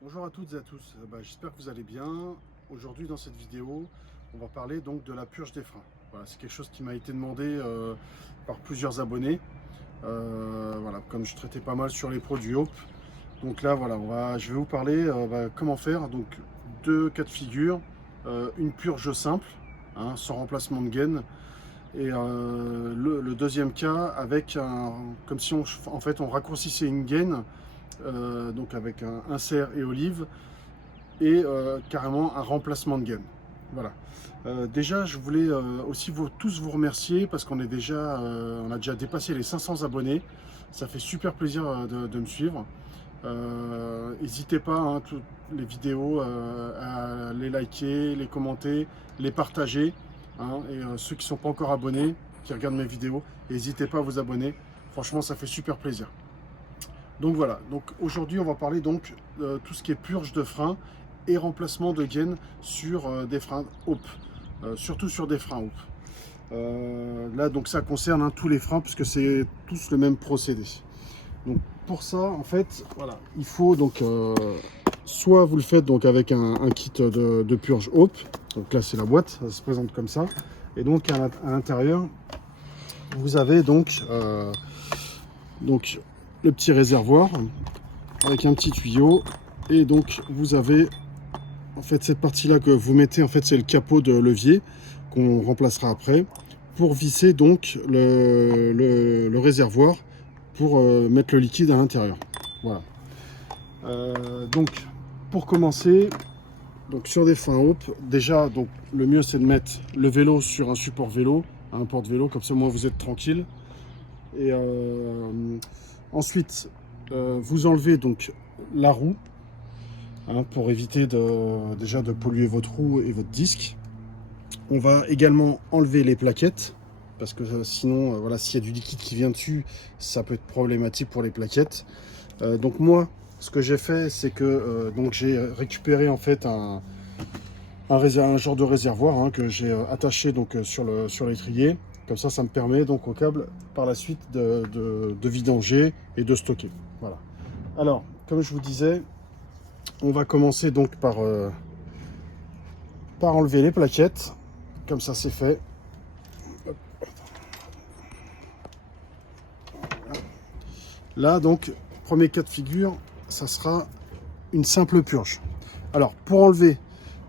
Bonjour à toutes et à tous, j'espère que vous allez bien. Aujourd'hui dans cette vidéo, on va parler donc de la purge des freins. Voilà, c'est quelque chose qui m'a été demandé par plusieurs abonnés. Voilà, comme je traitais pas mal sur les produits Hope. Donc là voilà, je vais vous parler comment faire. Donc deux cas de figure, une purge simple, hein, sans remplacement de gaine. Et le deuxième cas avec comme si en fait on raccourcissait une gaine, donc avec un insert et olive, et carrément un remplacement de gaine. Voilà. Déjà, je voulais aussi tous vous remercier parce qu'on on a déjà dépassé les 500 abonnés. Ça fait super plaisir de me suivre. N'hésitez pas, hein, toutes les vidéos, à les liker, les commenter, les partager, hein, et ceux qui ne sont pas encore abonnés, qui regardent mes vidéos, n'hésitez pas à vous abonner. Franchement, ça fait super plaisir. Donc voilà, donc aujourd'hui on va parler donc de tout ce qui est purge de frein et remplacement de gaine sur des freins Hope, surtout sur des freins Hope. Là donc ça concerne, hein, tous les freins puisque c'est tous le même procédé. Donc pour ça en fait voilà, il faut donc soit vous le faites donc avec un kit de purge Hope. Donc là c'est la boîte, ça se présente comme ça, et donc à l'intérieur vous avez donc le petit réservoir avec un petit tuyau, et donc vous avez en fait cette partie là que vous mettez, en fait c'est le capot de levier qu'on remplacera après pour visser donc le réservoir pour mettre le liquide à l'intérieur. Voilà. Donc pour commencer, donc sur des freins Hope, déjà donc le mieux c'est de mettre le vélo sur un support vélo, un porte-vélo, comme ça moi vous êtes tranquille. Et ensuite, vous enlevez donc la roue, hein, pour éviter déjà de polluer votre roue et votre disque. On va également enlever les plaquettes parce que sinon, voilà, s'il y a du liquide qui vient dessus, ça peut être problématique pour les plaquettes. Donc moi, ce que j'ai fait, c'est que donc j'ai récupéré en fait un genre de réservoir, hein, que j'ai attaché donc sur l'étrier. Comme ça me permet donc au câble par la suite de vidanger et de stocker. Voilà. Alors, comme je vous disais, on va commencer donc par enlever les plaquettes. Comme ça c'est fait. Là donc, premier cas de figure, ça sera une simple purge. Alors pour enlever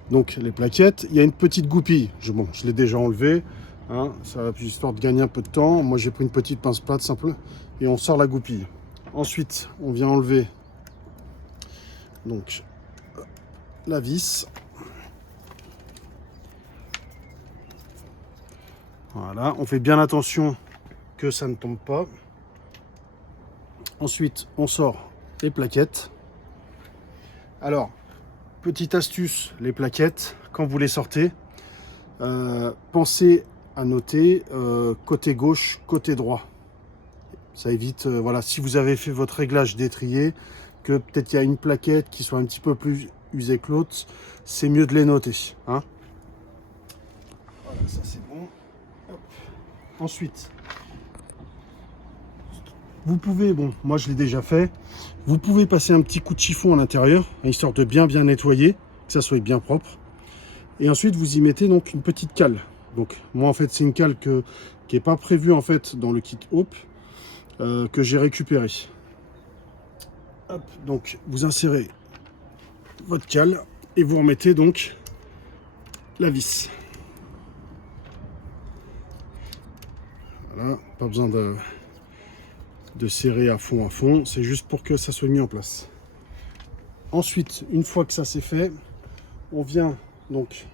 donc les plaquettes, il y a une petite goupille. Bon, je l'ai déjà enlevé, hein, ça va, histoire de gagner un peu de temps. Moi j'ai pris une petite pince plate simple et on sort la goupille. Ensuite on vient enlever donc la vis. Voilà, on fait bien attention que ça ne tombe pas. Ensuite on sort les plaquettes. Alors, petite astuce, les plaquettes, quand vous les sortez, pensez à noter côté gauche, côté droit. Ça évite, voilà, si vous avez fait votre réglage d'étrier, que peut-être il y a une plaquette qui soit un petit peu plus usée que l'autre, c'est mieux de les noter, hein. Voilà, ça c'est bon. Hop. Ensuite, vous pouvez, bon, moi je l'ai déjà fait, vous pouvez passer un petit coup de chiffon à l'intérieur, histoire de bien nettoyer, que ça soit bien propre. Et ensuite vous y mettez donc une petite cale. Donc moi en fait c'est une cale qui n'est pas prévue en fait dans le kit Hope, que j'ai récupéré. Hop, donc vous insérez votre cale et vous remettez donc la vis. Voilà, pas besoin de serrer à fond, c'est juste pour que ça soit mis en place. Ensuite, une fois que ça c'est fait, on vient donc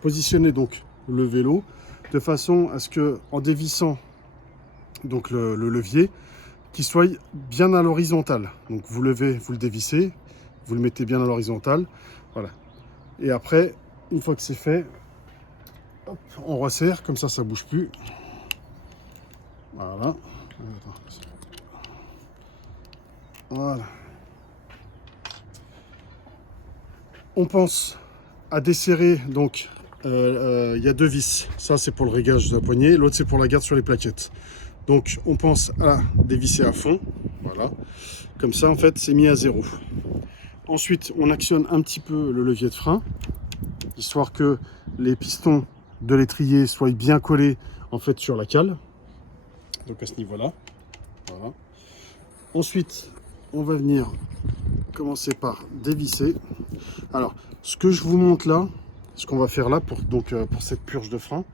positionner donc le vélo de façon à ce que, en dévissant donc le levier, qu'il soit bien à l'horizontale. Donc vous levez, vous le dévissez, vous le mettez bien à l'horizontale, voilà. Et après, une fois que c'est fait, hop, on resserre, comme ça bouge plus. Voilà. Voilà. On pense à desserrer, donc il y a deux vis. Ça c'est pour le réglage de la poignée, l'autre c'est pour la garde sur les plaquettes. Donc on pense à dévisser à fond, voilà. Comme ça en fait c'est mis à zéro. Ensuite, on actionne un petit peu le levier de frein, histoire que les pistons de l'étrier soient bien collés en fait sur la cale. Donc à ce niveau-là. Voilà. Ensuite, on va venir commencer par dévisser. Alors, ce que je vous montre là, ce qu'on va faire là pour cette purge de frein,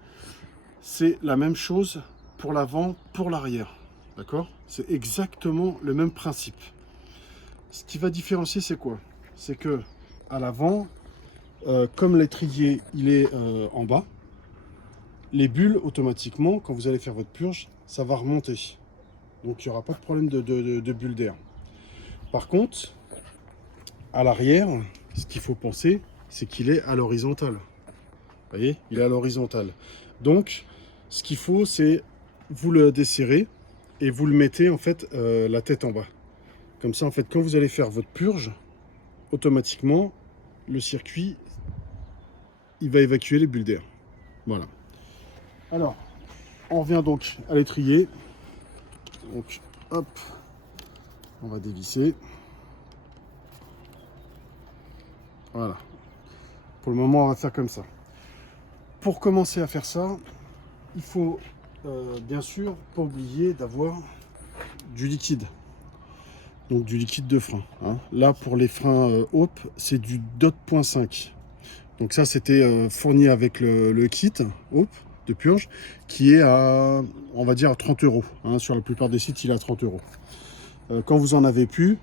c'est la même chose pour l'avant, pour l'arrière. D'accord? C'est exactement le même principe. Ce qui va différencier, c'est quoi? C'est que à l'avant, comme l'étrier il est en bas, les bulles automatiquement, quand vous allez faire votre purge, ça va remonter. Donc il n'y aura pas de problème de bulles d'air. Par contre, à l'arrière, ce qu'il faut penser, c'est qu'il est à l'horizontale. Vous voyez, il est à l'horizontale. Donc, ce qu'il faut, c'est vous le desserrez et vous le mettez en fait la tête en bas. Comme ça, en fait, quand vous allez faire votre purge, automatiquement, le circuit, il va évacuer les bulles d'air. Voilà. Alors, on revient donc à l'étrier. Donc, hop, on va dévisser. Voilà. Pour le moment, on va faire comme ça. Pour commencer à faire ça, il faut bien sûr pas oublier d'avoir du liquide. Donc du liquide de frein. Hein. Là, pour les freins Hope, c'est du DOT.5. Donc ça, c'était fourni avec le kit Hope de purge, qui est à, on va dire, à 30 €. Hein. Sur la plupart des sites, il est à 30 €. Quand vous en avez plus,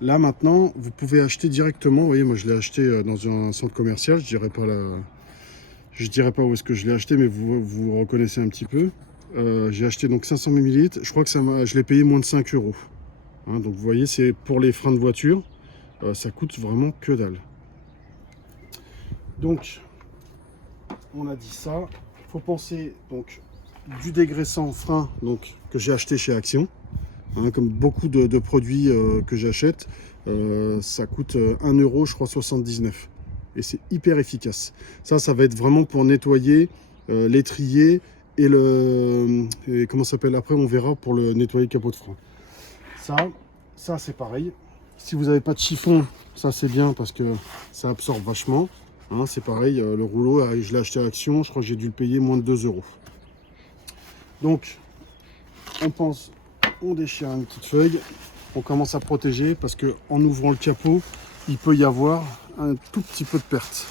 là maintenant, vous pouvez acheter directement. Vous voyez, moi je l'ai acheté dans un centre commercial. Je dirais pas où est-ce que je l'ai acheté, mais vous reconnaissez un petit peu. J'ai acheté donc 500 ml. Je crois que je l'ai payé moins de 5 €. Hein, donc vous voyez, c'est pour les freins de voiture. Ça coûte vraiment que dalle. Donc, on a dit ça. Il faut penser donc du dégraissant frein donc, que j'ai acheté chez Action. Hein, comme beaucoup de produits que j'achète, ça coûte 1 €, je crois 79. Et c'est hyper efficace. Ça va être vraiment pour nettoyer l'étrier et comment ça s'appelle après, on verra pour le nettoyer le capot de frein. Ça c'est pareil. Si vous n'avez pas de chiffon, ça c'est bien parce que ça absorbe vachement. Hein, c'est pareil, le rouleau, je l'ai acheté à Action, je crois que j'ai dû le payer moins de 2 €. Donc, on déchire une petite feuille, on commence à protéger parce que en ouvrant le capot, il peut y avoir un tout petit peu de perte.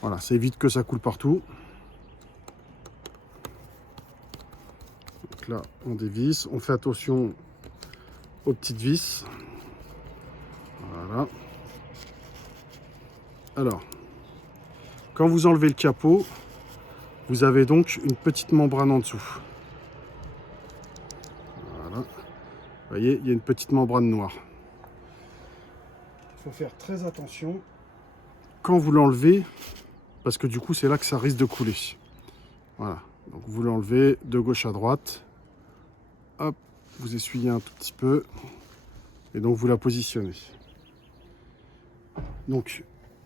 Voilà, ça évite que ça coule partout. Donc là, on dévisse, on fait attention aux petites vis. Voilà. Alors, quand vous enlevez le capot, vous avez donc une petite membrane en dessous. Voilà. Vous voyez, il y a une petite membrane noire. Il faut faire très attention quand vous l'enlevez, parce que du coup, c'est là que ça risque de couler. Voilà. Donc vous l'enlevez de gauche à droite. Hop, vous essuyez un tout petit peu. Et donc vous la positionnez. Donc,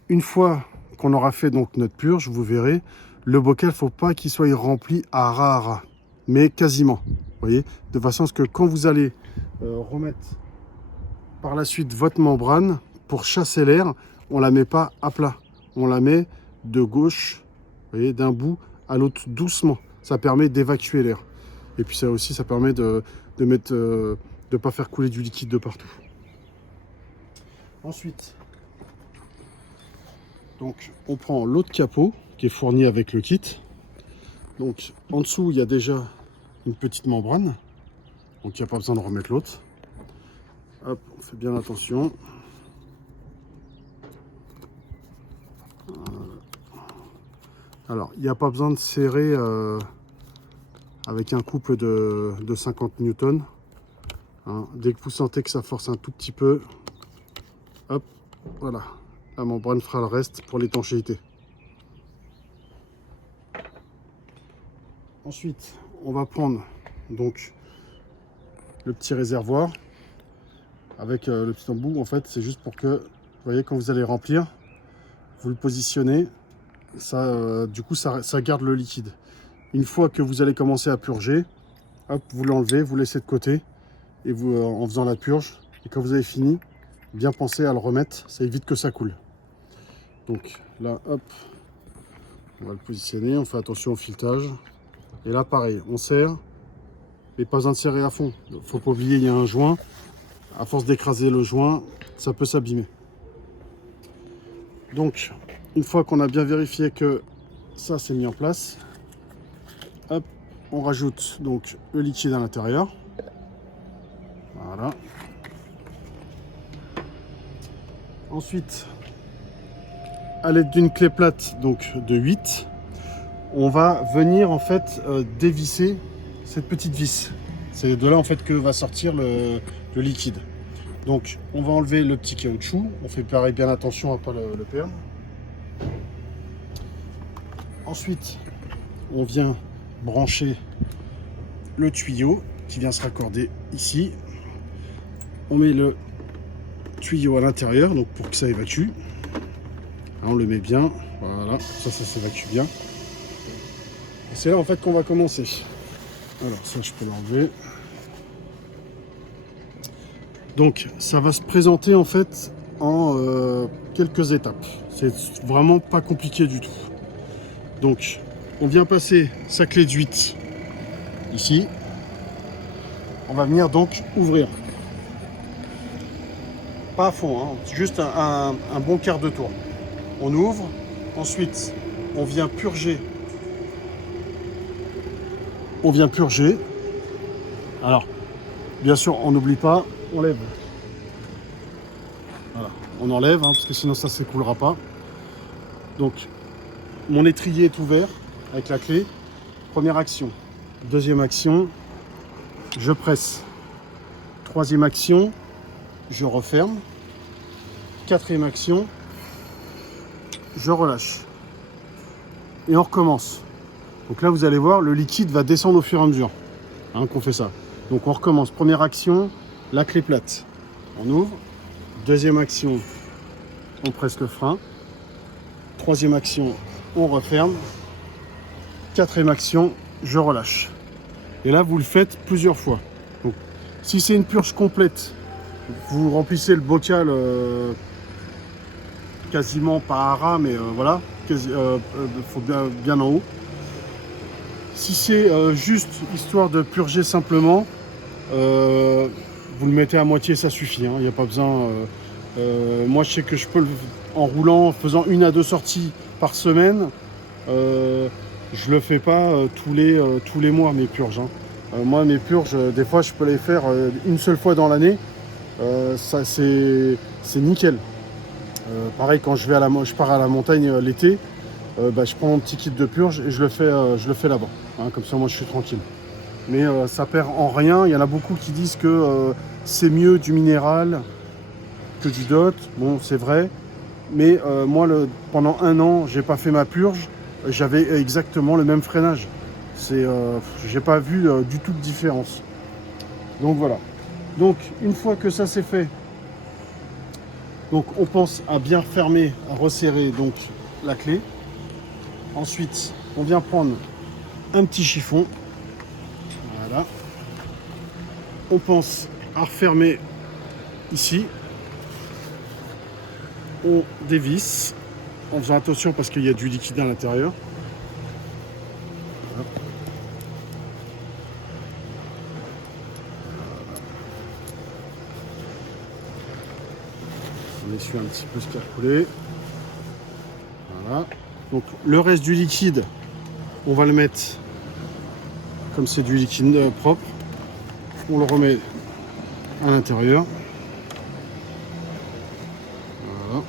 une fois qu'on aura fait donc notre purge, vous verrez, le bocal, il ne faut pas qu'il soit rempli à ras, mais quasiment. Vous voyez, de façon à ce que quand vous allez remettre par la suite votre membrane, pour chasser l'air, on ne la met pas à plat. On la met de gauche, vous voyez, d'un bout à l'autre doucement. Ça permet d'évacuer l'air. Et puis ça aussi, ça permet de pas faire couler du liquide de partout. Ensuite, donc on prend l'autre capot qui est fourni avec le kit. Donc en dessous, il y a déjà une petite membrane. Donc il n'y a pas besoin de remettre l'autre. Hop, on fait bien attention. Alors, il n'y a pas besoin de serrer avec un couple de 50 newtons. Hein, dès que vous sentez que ça force un tout petit peu, hop, voilà, la membrane fera le reste pour l'étanchéité. Ensuite, on va prendre donc le petit réservoir avec le petit embout. En fait, c'est juste pour que, vous voyez, quand vous allez remplir, vous le positionnez. Ça, du coup, ça garde le liquide. Une fois que vous allez commencer à purger, hop, vous l'enlevez, vous laissez de côté et vous en faisant la purge. Et quand vous avez fini, bien penser à le remettre, ça évite que ça coule. Donc là, hop, on va le positionner, on fait attention au filetage. Et là, pareil, on serre, mais pas besoin de serrer à fond. Il ne faut pas oublier, il y a un joint. À force d'écraser le joint, ça peut s'abîmer. Donc, une fois qu'on a bien vérifié que ça c'est mis en place, hop, on rajoute donc le liquide à l'intérieur. Voilà. Ensuite, à l'aide d'une clé plate donc de 8, on va venir en fait dévisser cette petite vis. C'est de là en fait que va sortir le liquide. Donc on va enlever le petit caoutchouc, on fait pareil bien attention à ne pas le perdre. Ensuite, on vient brancher le tuyau qui vient se raccorder ici. On met le tuyau à l'intérieur donc pour que ça évacue. On le met bien, voilà, ça s'évacue bien. Et c'est là en fait qu'on va commencer. Alors ça je peux l'enlever. Donc ça va se présenter en fait en quelques étapes. C'est vraiment pas compliqué du tout. Donc on vient passer sa clé de 8 ici. On va venir donc ouvrir. Pas à fond, hein, juste un bon quart de tour. On ouvre, ensuite on vient purger. On vient purger. Alors, bien sûr, on n'oublie pas, on lève. Voilà, on enlève, hein, parce que sinon ça ne s'écoulera pas. Donc, mon étrier est ouvert avec la clé. Première action. Deuxième action, je presse. Troisième action, je referme. Quatrième action, je relâche. Et on recommence. Donc là, vous allez voir, le liquide va descendre au fur et à mesure hein, qu'on fait ça. Donc on recommence. Première action, la clé plate. On ouvre. Deuxième action, on presse le frein. Troisième action, on referme. Quatrième action, je relâche. Et là, vous le faites plusieurs fois. Donc, si c'est une purge complète, vous remplissez le bocal quasiment pas à ras, mais voilà, faut bien en haut. Si c'est juste histoire de purger simplement, vous le mettez à moitié, ça suffit. Il n'y a pas besoin. Moi, je sais que je peux, en roulant, en faisant 1 à 2 sorties par semaine, je le fais pas tous les mois, mes purges. Moi, mes purges, des fois, je peux les faire une seule fois dans l'année. Ça, c'est nickel. Pareil, quand je pars à la montagne l'été, je prends mon petit kit de purge et je le fais là-bas. Hein, comme ça, moi, je suis tranquille. Mais ça perd en rien. Il y en a beaucoup qui disent que c'est mieux du minéral que du DOT. Bon, c'est vrai. Mais moi, pendant 1 an, j'ai pas fait ma purge. J'avais exactement le même freinage. J'ai pas vu du tout de différence. Donc voilà. Donc une fois que ça c'est fait, donc on pense à bien fermer, à resserrer donc la clé. Ensuite, on vient prendre un petit chiffon. Voilà. On pense à refermer ici. On dévisse en faisant attention parce qu'il y a du liquide à l'intérieur. Voilà. On essuie un petit peu ce qui a coulé. Voilà. Donc le reste du liquide, on va le mettre, comme c'est du liquide propre, on le remet à l'intérieur. Voilà.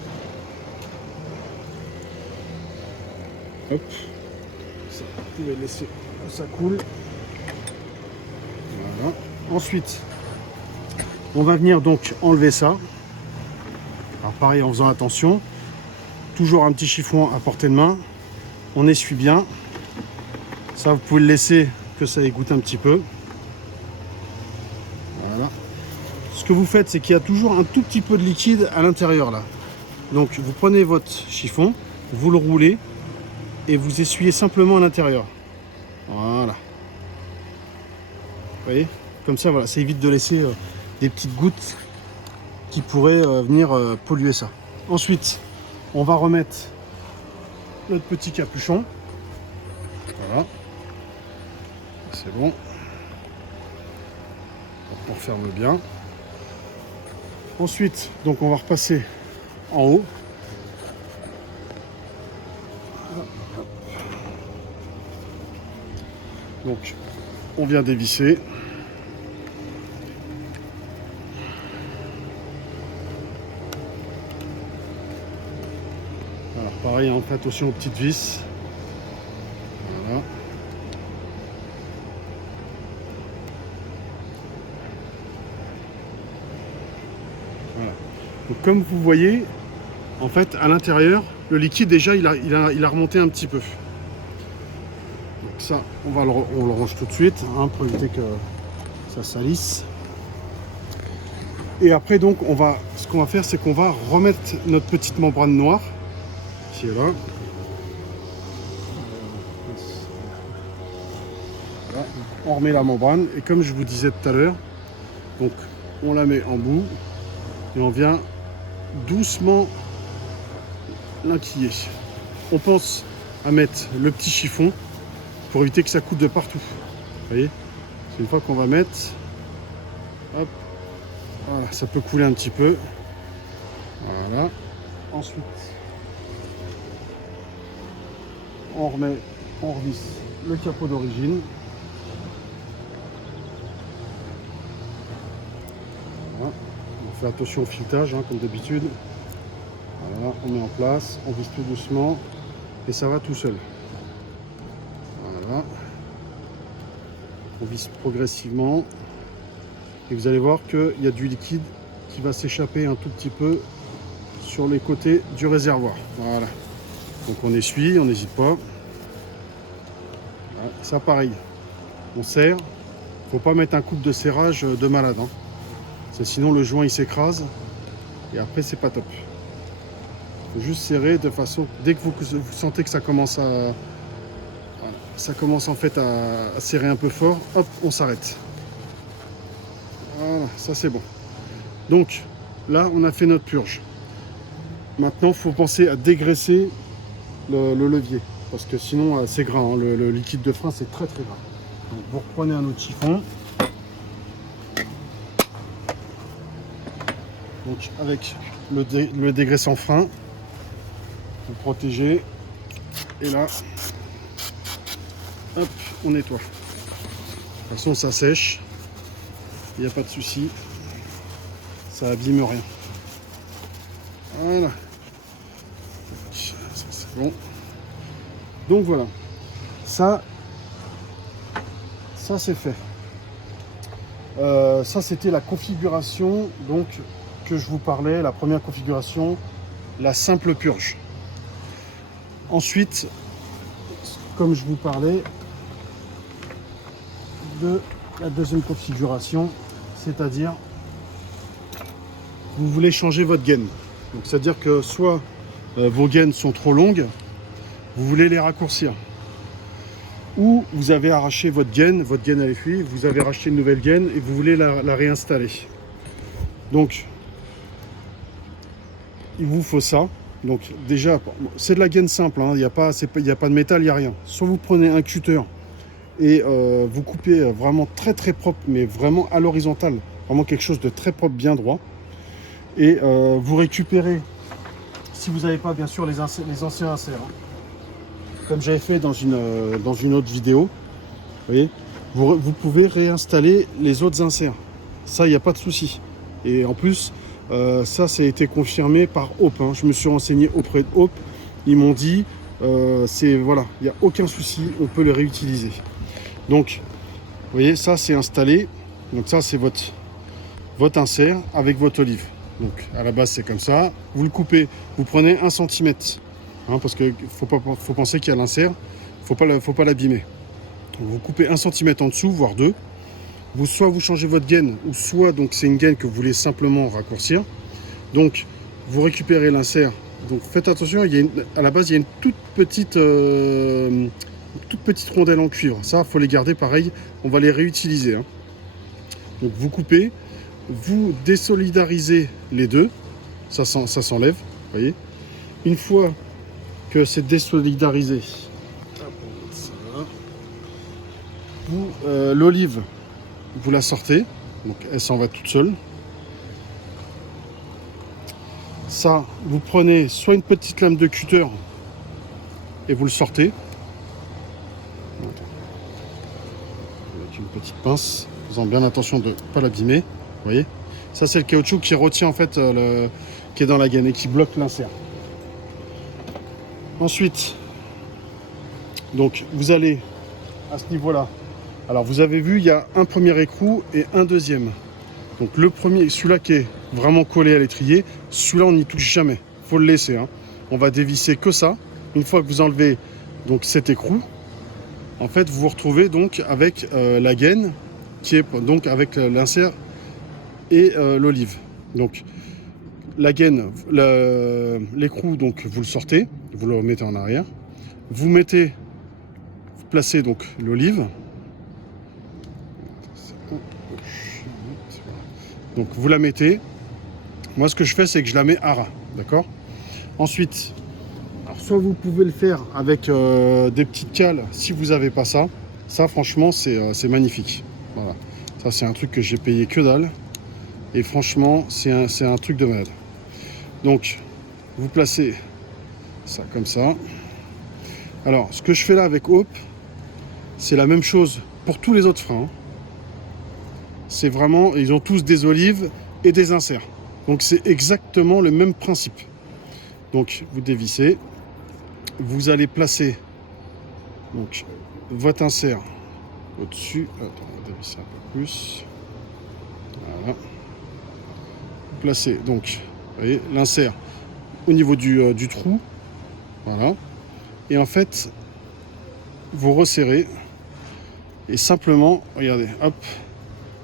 Hop. Ça, vous pouvez laisser que ça coule. Voilà. Ensuite, on va venir donc enlever ça. Alors pareil, en faisant attention. Toujours un petit chiffon à portée de main. On essuie bien. Ça, vous pouvez le laisser que ça égoutte un petit peu. Voilà. Ce que vous faites, c'est qu'il y a toujours un tout petit peu de liquide à l'intérieur là. Donc vous prenez votre chiffon, vous le roulez et vous essuyez simplement à l'intérieur. Voilà. Vous voyez? Comme ça, voilà, ça évite de laisser des petites gouttes qui pourraient venir polluer ça. Ensuite, on va remettre notre petit capuchon. Voilà. C'est bon. On referme bien. Ensuite, donc on va repasser en haut. Donc, on vient dévisser. Alors pareil, on fait attention aux petites vis. Voilà. Voilà. Donc, comme vous voyez, en fait, à l'intérieur, le liquide déjà, il a remonté un petit peu. Donc ça, on le range tout de suite, hein, pour éviter que ça salisse. Et après, donc, ce qu'on va faire, c'est qu'on va remettre notre petite membrane noire, qui est là. Voilà. On remet la membrane, et comme je vous disais tout à l'heure, donc, on la met en bout, et on vient doucement l'inquiller. On pense à mettre le petit chiffon pour éviter que ça coule de partout. Vous voyez, c'est une fois qu'on va mettre, hop, voilà, ça peut couler un petit peu. Voilà. Ensuite, on revisse le capot d'origine. Voilà. On fait attention au filetage, hein, comme d'habitude. Voilà, on met en place, on visse tout doucement et ça va tout seul. Voilà. On visse progressivement et vous allez voir qu'il y a du liquide qui va s'échapper un tout petit peu sur les côtés du réservoir. Voilà. Donc on essuie, on n'hésite pas. Voilà. Ça pareil, on serre. Il ne faut pas mettre un couple de serrage de malade, hein. Sinon le joint il s'écrase et après c'est pas top. Il faut juste serrer de façon, dès que vous sentez que ça commence à, voilà, ça commence en fait à serrer un peu fort, hop, on s'arrête. Voilà, ça c'est bon. Donc là on a fait notre purge. Maintenant il faut penser à dégraisser le levier parce que sinon c'est gras, hein. Le liquide de frein c'est très très gras. Donc vous reprenez un autre chiffon. Donc avec le dégraissant frein, vous protégez et là, hop, on nettoie. De toute façon ça sèche, il n'y a pas de souci, ça abîme rien. Voilà, ça c'est bon. Donc voilà, ça c'est fait. Ça c'était la configuration donc que je vous parlais, la première configuration, la simple purge. Ensuite, comme je vous parlais de la deuxième configuration, c'est-à-dire vous voulez changer votre gaine. Donc c'est-à-dire que soit vos gaines sont trop longues, vous voulez les raccourcir, ou vous avez arraché votre gaine elle est fui, vous avez racheté une nouvelle gaine et vous voulez la réinstaller. Donc il vous faut ça. Donc déjà, c'est de la gaine simple, hein. Il n'y a pas de métal, il n'y a rien. Soit vous prenez un cutter et vous coupez vraiment très très propre, mais vraiment à l'horizontale, vraiment quelque chose de très propre, bien droit. Et vous récupérez, si vous n'avez pas bien sûr les anciens inserts, hein, comme j'avais fait dans une autre vidéo, vous voyez, vous pouvez réinstaller les autres inserts. Ça, il n'y a pas de souci. Et en plus, ça a été confirmé par Hope, hein. Je me suis renseigné auprès de Hope. Ils m'ont dit, voilà, il n'y a aucun souci, on peut les réutiliser. Donc, vous voyez, ça c'est installé. Donc ça c'est votre insert avec votre olive. Donc à la base c'est comme ça. Vous le coupez, vous prenez 1 cm, hein, parce qu'il faut penser qu'il y a l'insert, faut pas l'abîmer. Vous coupez 1 cm en dessous, voire 2. Soit vous changez votre gaine, ou soit donc c'est une gaine que vous voulez simplement raccourcir. Donc vous récupérez l'insert. Donc faites attention, à la base il y a une toute petite rondelle en cuivre. Ça, il faut les garder pareil, on va les réutiliser, hein. Donc vous coupez, vous désolidarisez les deux, ça s'enlève, vous voyez. Une fois que c'est désolidarisé, l'olive, vous la sortez, donc elle s'en va toute seule. Ça, vous prenez soit une petite lame de cutter et vous le sortez. Avec une petite pince, en faisant bien attention de ne pas l'abîmer. Vous voyez, ça c'est le caoutchouc qui retient en fait qui est dans la gaine et qui bloque l'insert. Ensuite, donc vous allez à ce niveau-là. Alors vous avez vu, il y a un premier écrou et un deuxième. Donc le premier, celui-là qui est vraiment collé à l'étrier, celui-là on n'y touche jamais. Il faut le laisser. Hein. On va dévisser que ça. Une fois que vous enlevez donc cet écrou, en fait vous vous retrouvez donc avec la gaine qui est donc avec l'insert et l'olive. Donc la gaine, l'écrou, donc vous le sortez, vous le remettez en arrière. Vous mettez, vous placez donc l'olive. Donc vous la mettez. Moi ce que je fais c'est que je la mets à ras, d'accord. Ensuite, alors, soit vous pouvez le faire avec des petites cales si vous n'avez pas ça. Ça franchement c'est magnifique. Voilà. Ça c'est un truc que j'ai payé que dalle. Et franchement c'est un truc de malade. Donc vous placez ça comme ça. Alors ce que je fais là avec Hope, c'est la même chose pour tous les autres freins. C'est vraiment, ils ont tous des olives et des inserts. Donc c'est exactement le même principe. Donc vous dévissez, vous allez placer donc votre insert au-dessus. Attends, on va dévisser un peu plus. Voilà. Vous placez donc, vous voyez, l'insert au niveau du trou. Voilà. Et en fait, vous resserrez et simplement, regardez, hop,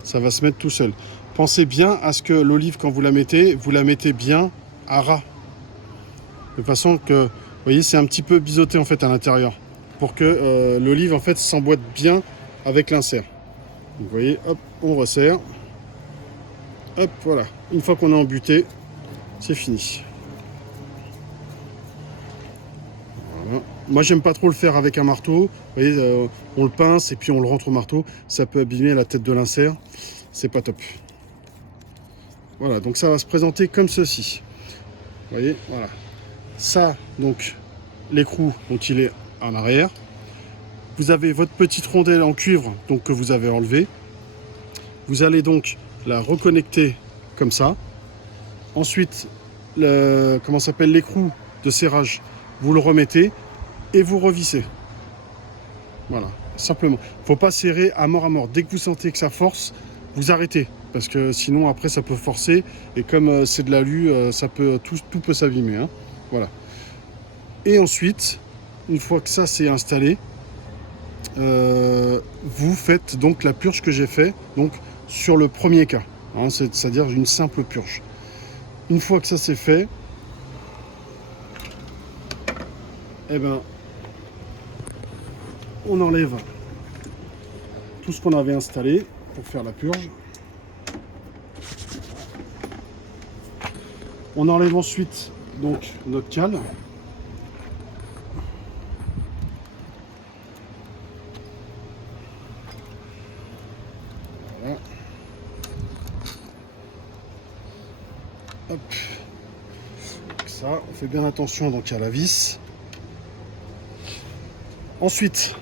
ça va se mettre tout seul. Pensez bien à ce que l'olive, quand vous la mettez bien à ras. De façon que, vous voyez, c'est un petit peu biseauté en fait à l'intérieur. Pour que l'olive en fait s'emboîte bien avec l'insert. Vous voyez, hop, on resserre. Hop, voilà. Une fois qu'on a embuté, c'est fini. Voilà. Moi, j'aime pas trop le faire avec un marteau. Vous voyez, on le pince et puis on le rentre au marteau. Ça peut abîmer la tête de l'insert. C'est pas top. Voilà, donc ça va se présenter comme ceci. Vous voyez, voilà. Ça, donc, l'écrou, donc il est en arrière. Vous avez votre petite rondelle en cuivre, donc que vous avez enlevé. Vous allez donc la reconnecter comme ça. Ensuite, comment s'appelle l'écrou de serrage, vous le remettez et vous revissez. Voilà, simplement. Il ne faut pas serrer à mort. Dès que vous sentez que ça force, vous arrêtez. Parce que sinon, après, ça peut forcer. Et comme c'est de l'alu, tout peut s'abîmer. Hein. Voilà. Et ensuite, une fois que ça c'est installé, vous faites donc la purge que j'ai fait donc sur le premier cas. Hein, c'est-à-dire une simple purge. Une fois que ça c'est fait, eh ben, on enlève tout ce qu'on avait installé pour faire la purge. On enlève ensuite donc notre cale. Voilà. Hop. Ça, on fait bien attention donc à la vis. Ensuite,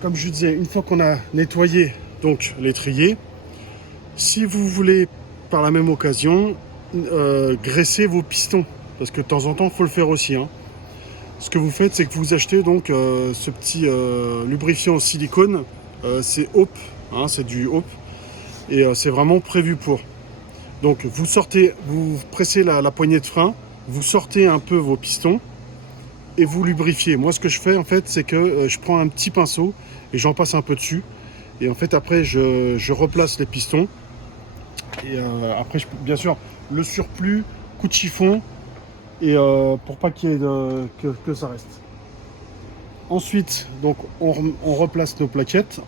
comme je disais, une fois qu'on a nettoyé donc l'étrier, si vous voulez par la même occasion graisser vos pistons, parce que de temps en temps il faut le faire aussi. Hein. Ce que vous faites, c'est que vous achetez donc ce petit lubrifiant en silicone, c'est Hope, hein, c'est du Hope, et c'est vraiment prévu pour. Donc vous sortez, vous pressez la poignée de frein, vous sortez un peu vos pistons et vous lubrifiez. Moi ce que je fais en fait, c'est que je prends un petit pinceau et j'en passe un peu dessus. Et en fait après je replace les pistons. Et après bien sûr le surplus, coup de chiffon, et pour pas qu'il y ait que ça reste. Ensuite donc on replace nos plaquettes.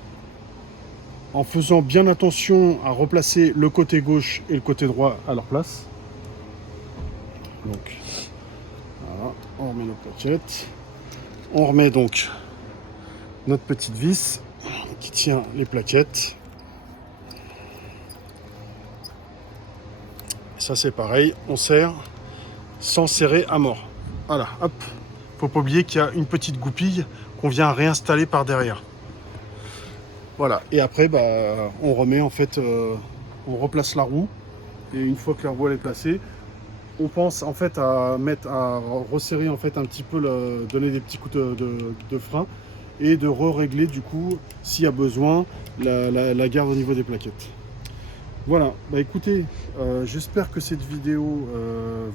en faisant bien attention à replacer le côté gauche et le côté droit à leur place. Donc, voilà, on remet nos plaquettes. On remet donc notre petite vis qui tient les plaquettes. Ça c'est pareil, on serre sans serrer à mort. Voilà, hop. Faut pas oublier qu'il y a une petite goupille qu'on vient réinstaller par derrière. Voilà, et après on remet en fait, on replace la roue. Et une fois que la roue elle est placée, on pense en fait à resserrer en fait un petit peu, donner des petits coups de frein et de régler du coup s'il y a besoin la garde au niveau des plaquettes. Voilà, écoutez, j'espère que cette vidéo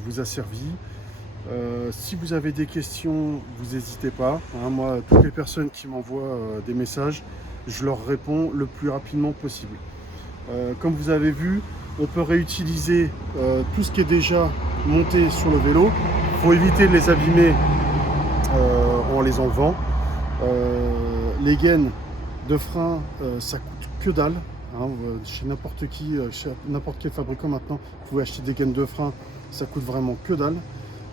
vous a servi. Si vous avez des questions, vous n'hésitez pas. Hein, moi, toutes les personnes qui m'envoient des messages, je leur réponds le plus rapidement possible. Comme vous avez vu, on peut réutiliser tout ce qui est déjà monté sur le vélo. Il faut éviter de les abîmer en les enlevant. Les gaines de frein, ça coûte que dalle. Hein, chez n'importe qui, chez n'importe quel fabricant maintenant, vous pouvez acheter des gaines de frein, ça coûte vraiment que dalle.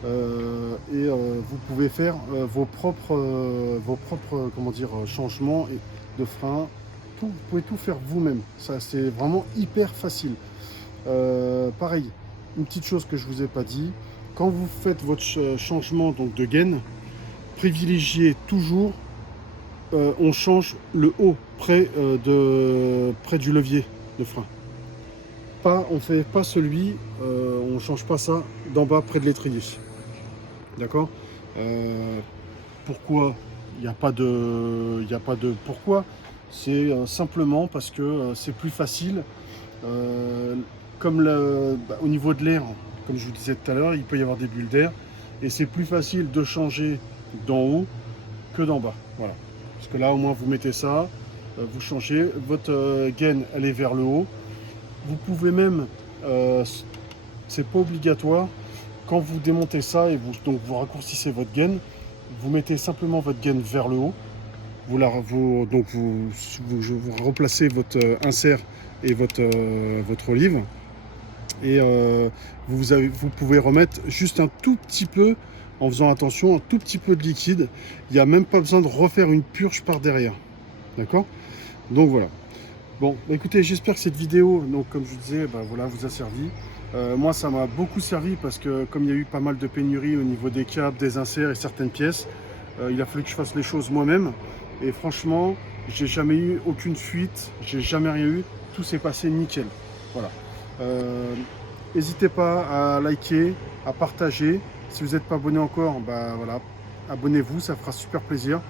Vous pouvez faire vos propres comment dire, changements de frein. Vous pouvez tout faire vous-même. Ça, c'est vraiment hyper facile. Pareil, une petite chose que je vous ai pas dit, quand vous faites votre changement donc de gaine, privilégiez toujours, on change le haut près du levier de frein. On fait pas celui, on change pas ça d'en bas près de l'étrier. D'accord. Pourquoi il n'y a pas de pourquoi, c'est simplement parce que c'est plus facile. Comme au niveau de l'air, comme je vous disais tout à l'heure, il peut y avoir des bulles d'air et c'est plus facile de changer d'en haut que d'en bas. Voilà. Parce que là au moins vous mettez ça, vous changez, votre gaine elle est vers le haut. Vous pouvez même, c'est pas obligatoire, quand vous démontez ça et vous raccourcissez votre gaine, vous mettez simplement votre gaine vers le haut. Vous replacez votre insert et votre olive. Et vous pouvez remettre juste un tout petit peu, en faisant attention, un tout petit peu de liquide. Il n'y a même pas besoin de refaire une purge par derrière. D'accord? Donc voilà. Bon, écoutez, j'espère que cette vidéo, donc comme je vous disais, voilà, vous a servi. Moi, ça m'a beaucoup servi parce que comme il y a eu pas mal de pénuries au niveau des câbles, des inserts et certaines pièces, il a fallu que je fasse les choses moi-même. Et franchement, j'ai jamais eu aucune fuite, j'ai jamais rien eu. Tout s'est passé nickel. Voilà. N'hésitez pas à liker, à partager. Si vous n'êtes pas abonné encore, voilà, abonnez-vous, ça fera super plaisir.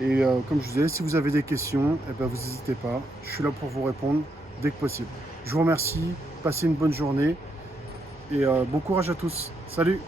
Et comme je vous disais, si vous avez des questions, vous n'hésitez pas. Je suis là pour vous répondre dès que possible. Je vous remercie, passez une bonne journée et bon courage à tous. Salut!